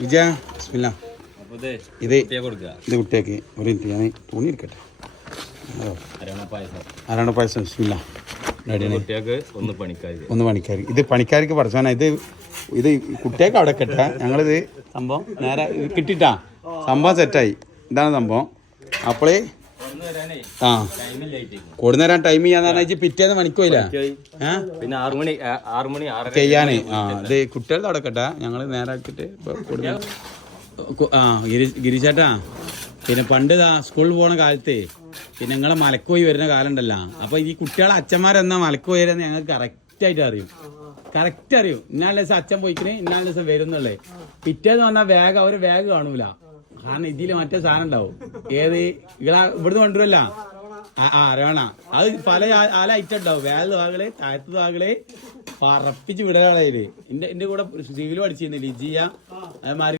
വിജയ ബിസ്മില്ലാ. ഇത് കുട്ടിയാക്കി ഒരു മിനിറ്റ് ഞാൻ തുണി എടുക്കട്ടെ. അരാണ പായസം ബിസ്മില്ലാ. ഒന്ന് പണിക്കാർ ഇത് പണിക്കാർക്ക് പഠിച്ചാനാ. ഇത് കുട്ടിയൊക്കെ അവിടെ കെട്ടാ. ഞങ്ങളിത് സംഭവം നേരെ കിട്ടിട്ടാ സംഭവം സെറ്റായി. ഇതാണ് സംഭവം. അപ്പോളേ ആ കൊടുന്നേരാൻ ടൈം ചെയ്യാന്ന് പറഞ്ഞാൽ പിറ്റേന്ന് മണിക്കൂല ചെയ്യാന്. ആ ഇത് കുട്ടികളുടെ അവിടെ കെട്ടാ. ഞങ്ങൾ നേരാക്കിട്ട് ഗിരിച്ചേട്ടാ. പിന്നെ പണ്ട് സ്കൂളിൽ പോണ കാലത്ത് പിന്നെ ഞങ്ങളെ മലക്കോയി വരുന്ന കാലം ഉണ്ടല്ലോ. അപ്പൊ ഈ കുട്ടികളെ അച്ഛന്മാരെന്നാ മലക്കോയി വരുന്ന ഞങ്ങൾക്ക് കറക്റ്റ് അറിയും. ഇന്നാൾ ദിവസം അച്ഛൻ പോയിക്കണേ, ഇന്നാൾ ദിവസം വരുന്നുള്ളേ. പിറ്റേന്ന് പറഞ്ഞാൽ വേഗം അവര് വേഗം കാണൂല. കാരണം ഇതില് മറ്റേ സാധനം ഉണ്ടാവും. ഏത് ഇവിടുന്ന് കൊണ്ടുവരല്ല. അരവണ അത് പല ഐറ്റം ഉണ്ടാവും. വേഗ വാകള് താഴത്ത് വാകള് പറപ്പിച്ച് വിടുകയാണ്. എന്റെ കൂടെ സിവിൽ പഠിച്ചിരുന്നില്ല ലിജിയ. അതേമാതിരി